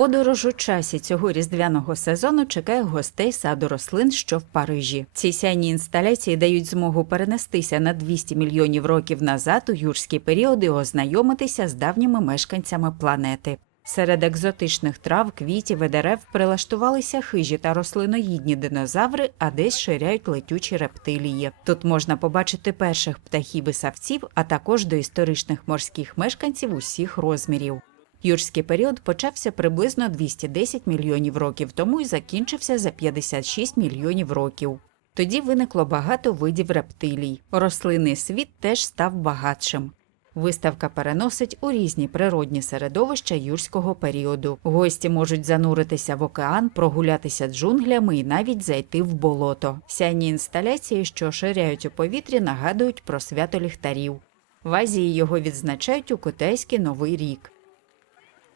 Подорож у часі цього різдвяного сезону чекає гостей саду рослин, що в Парижі. Ці сяйні інсталяції дають змогу перенестися на 200 мільйонів років назад у юрський період і ознайомитися з давніми мешканцями планети. Серед екзотичних трав, квітів і дерев прилаштувалися хижі та рослиноїдні динозаври, а десь ширяють летючі рептилії. Тут можна побачити перших птахів і савців, а також доісторичних морських мешканців усіх розмірів. Юрський період почався приблизно 210 мільйонів років тому і закінчився за 56 мільйонів років. Тоді виникло багато видів рептилій. Рослинний світ теж став багатшим. Виставка переносить у різні природні середовища юрського періоду. Гості можуть зануритися в океан, прогулятися джунглями і навіть зайти в болото. Сяйні інсталяції, що ширяють у повітрі, нагадують про свято ліхтарів. В Азії його відзначають у китайський новий рік.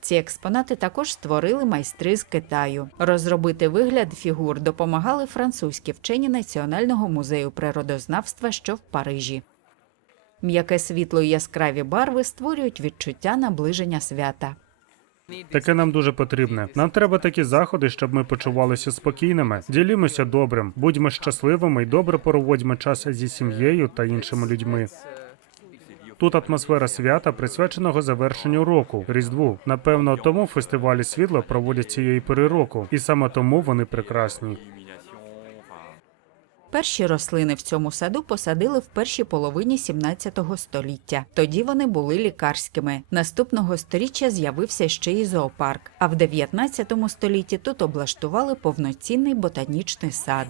Ці експонати також створили майстри з Китаю. Розробити вигляд фігур допомагали французькі вчені Національного музею природознавства, що в Парижі. М'яке світло і яскраві барви створюють відчуття наближення свята. Таке нам дуже потрібне. Нам треба такі заходи, щоб ми почувалися спокійними. Ділімося добрим, будьмо щасливими і добре проводьмо час зі сім'єю та іншими людьми. Тут атмосфера свята, присвяченого завершенню року, Різдву. Напевно, тому фестивалі світла проводять цієї пори року, і саме тому вони прекрасні. Перші рослини в цьому саду посадили в першій половині 17 століття. Тоді вони були лікарськими. Наступного сторіччя з'явився ще й зоопарк. А в 19 столітті тут облаштували повноцінний ботанічний сад.